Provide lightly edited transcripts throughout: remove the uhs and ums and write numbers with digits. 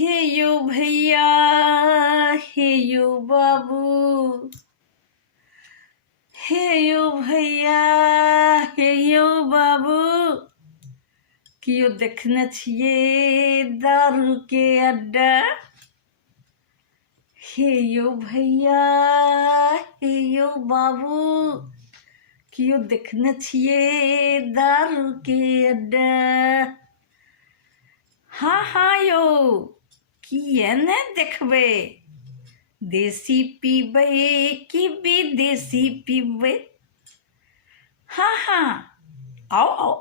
हे यो भैया, हे यो बाबू, हे यो भैया, हे यो बाबू, कियो देखने छिए दारू के अड्डा। हे यो भैया, हे यो बाबू, कियो देखने छिए दारू के अड्डा। हाँ हाँ यो, किए ने देखबे, देसी पीबे कि विदेशी पीबे। हाँ हाँ, आओ आओ,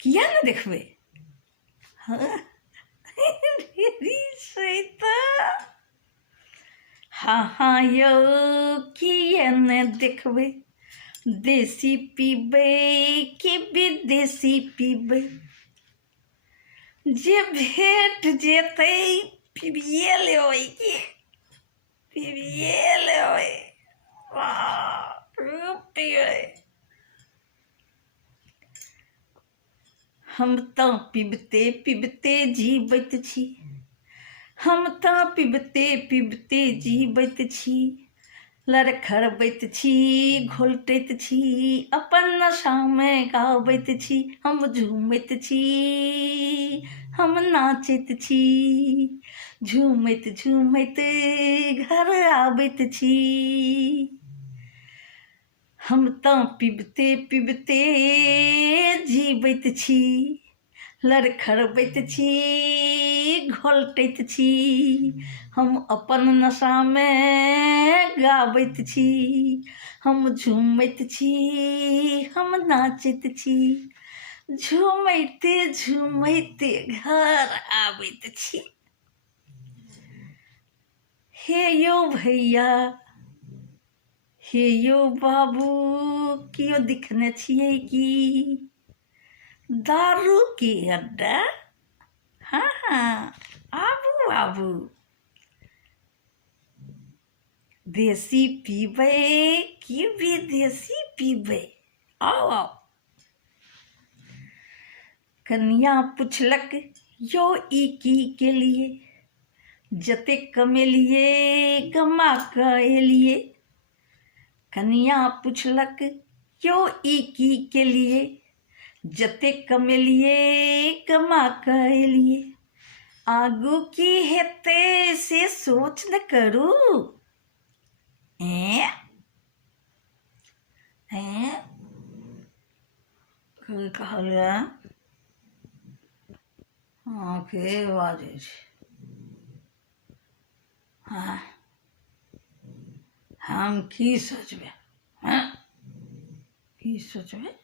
किया न देखबे। हाँ हाँ हाँ यो, किया न देखबे, देसी पीबे कि विदेशी पीबे। जे भेट जेतै पिबिए लेबै कि पिबिए लेबै, पिबै। हम तऽ पिबते पिबते जीबैत छी, हम तऽ पिबते पिबते जीबैत छी। लड़खड़बैत छी, घोलटैत छी, अपन नशामे गाबैत छी। हम झूमैत छी, हम नाचैत छी, झूमैत झूमैत घर आबैत छी। हम तऽ पिबते पिबते जीबैत छी, लड़खड़बैत छी, घोलटैत छी। हम अपन नशामे गाबैत छी, हम झूमैत छी, हम नाचैत छी, झूमैते झूमैते घर आबैत छी। हे यो भैया, हे यो बाबू, कियो दिखने छियै कि दारू के अड्डा। हाँ हाँ, आबू आबू, देसी पीबे कि विदेशी पीबे। आओ आओ। कन्या पुछलक यो ई की के लिए, जते कमेलिए गमा कऽ एलिए। कन्या पुछलक यो ई की के लिए, जते कमेलिए कमा कऽ एलिए। आगू की हेतै से सोच न करू। कहलिए हाँ के बाजै छै। हाँ, हम की सोचबे, हाँ की सोचबे।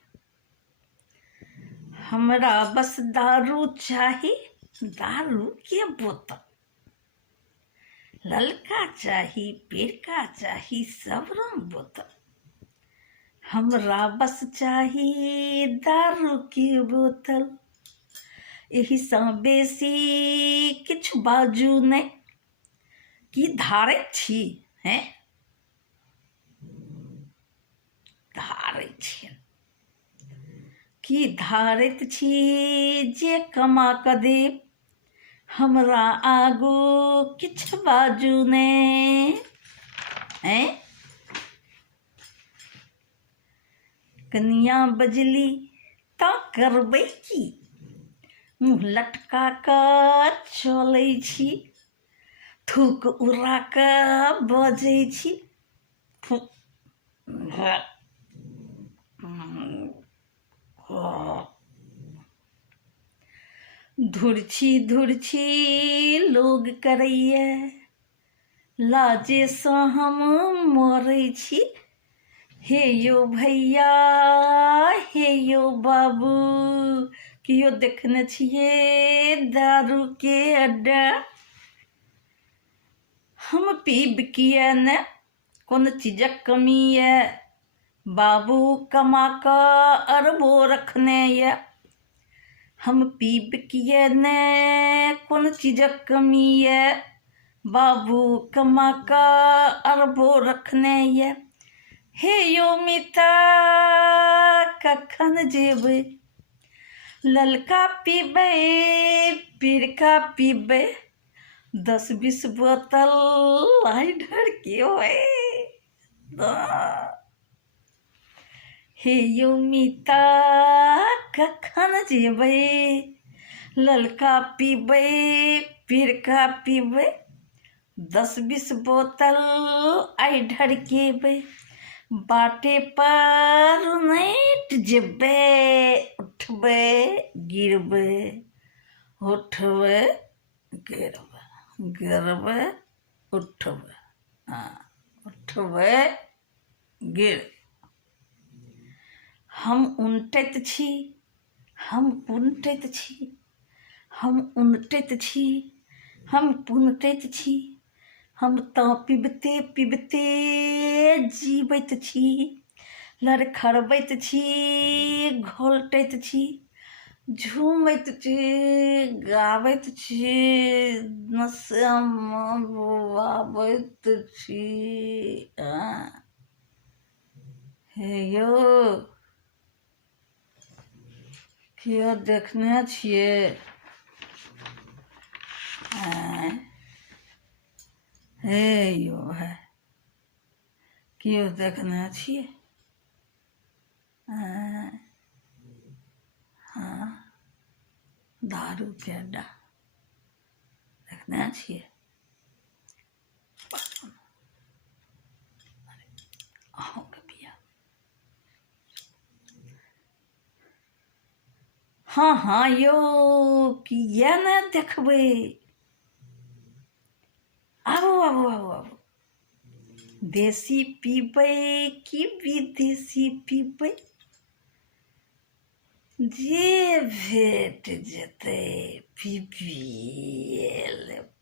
हमरा बस दारू चाही, दारू के बोतल। ललका चाही, पिरका चाही, सब रंग बोतल। हमरा बस चाही दारू के बोतल। एही सँ बेसी किछु बाजू नहि। की धारैत छी, हैं धारैत छी की धारैत छी, जे कमा कऽ देब। हमरा आगू किछु बाजू नहि। कनिया बजली तऽ करबै की, मुँह लटका कऽ चलै छी, थूक उड़ा कऽ बजै छी। धुरछी धुरछी लोग करैए, लाजे सँ हम मरै छी। हे यो भैया, हे यो बाबू, कियो देखने छिए दारू के अड्डा। हम पीब किए ने, कोन चीजक कमी ये। बाबू कमा कऽ अरबो रखने ये। हम पीब किए ने, कोन चीजक कमी ये। बाबू कमा कऽ अरबो रखने ये। हे यो मिता, कखन जेबै, ललका पीबे पिरका पीबे 10-20 बोतल लाई ढर के होए हे यौ मीता कखन जेबै ललका पीबै पिरका पीबै 10-20 बोतल आई ढरकेबै बाटे पर नैट जेबै उठबै गिरबै उठबै गिरबै गिरबै उठबै उठबै गिर हम उनटैत छी हम पुनटैत छी हम उनटैत छी हम पुनटैत छी हम तऽ पीबते पीबते जीवैत छी लड़खड़बैत छी घोलटैत छी झूमैत छी गाबैत छी नशेमे बुआबैत छी हे यौ कियो देखने छियै हे यौ है कियो देखने छियै हाँ दारू के अड्डा देखने छियै अहूँके बिया हाँ हाँ यौ किया ने देखबै आबू आबू आबू आबू देसी पीबै कि विदेशी पीबै जे भेट जेतै पीपिए लेबै